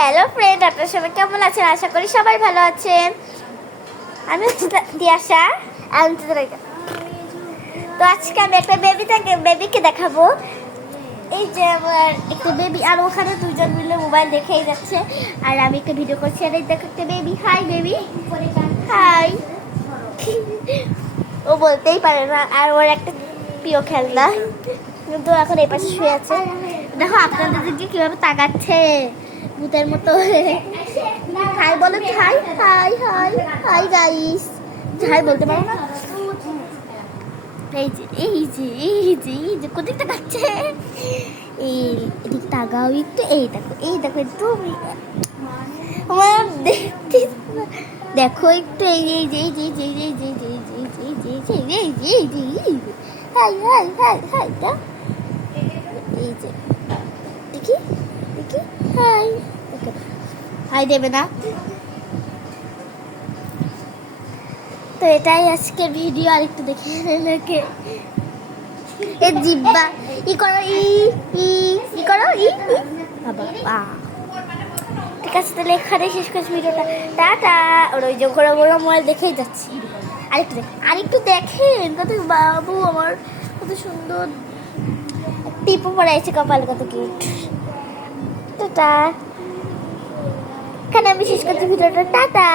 Hello friend, আপনারা সবাই কেমন আছেন? আশা করি সবাই ভালো আছেন। আমি হচ্ছে দিয়াশা। তো আজকে আমি একটা বেবিকে দেখাবো। এই যে আমার একটা বেবি, আর ওখানে দুজন মিলে মোবাইল দেখেই যাচ্ছে, আর আমি একটা ভিডিও করছি। আর এই দেখো একটা বেবি। Hi baby, hi. ও বলতেই পারে না, আর ওর একটা প্রিয় খেলনা, কিন্তু এখন এই পাশে শুয়ে আছে। দেখো আপনাদের দিকে কিভাবে তাকাচ্ছে ভূতের মতো। হাই বলেন, hi hi hi hi guys. Hi বলতে পারো না? এই যে এই যে এই যে এই যে কোথায় তাকাচ্ছে, এই এদিক তাকাও একটু। এই দেখো একটু আমার দেখতে, দেখো একটু। এই যে এই যে এই যে এই যে এই যে এই যে এই যে এই যে এই যে এই যে এই যে হাই হাই হাই হাই টা। এই যে দেখি দেখি, হাই। হাই দেবে না। তো এটাই আজকের ভিডিও। আর একটু দেখে নাকি এ জিব্বা ই করো, ই ই ই করো, ই বাবা বা। ঠিক আছে, তাহলে এখানে শেষ করছি ভিডিওটা। টাটা। ওর ওই যে ঘোরা ঘোরা মোবাইল দেখেই যাচ্ছি। আরেকটু দেখেন কত বাবু আমার, কত সুন্দর টিপু পড়াইছে কপাল, কত কিউট। টাটা। এখানে আমি শেষ করছি ভিডিওটা। টাটা।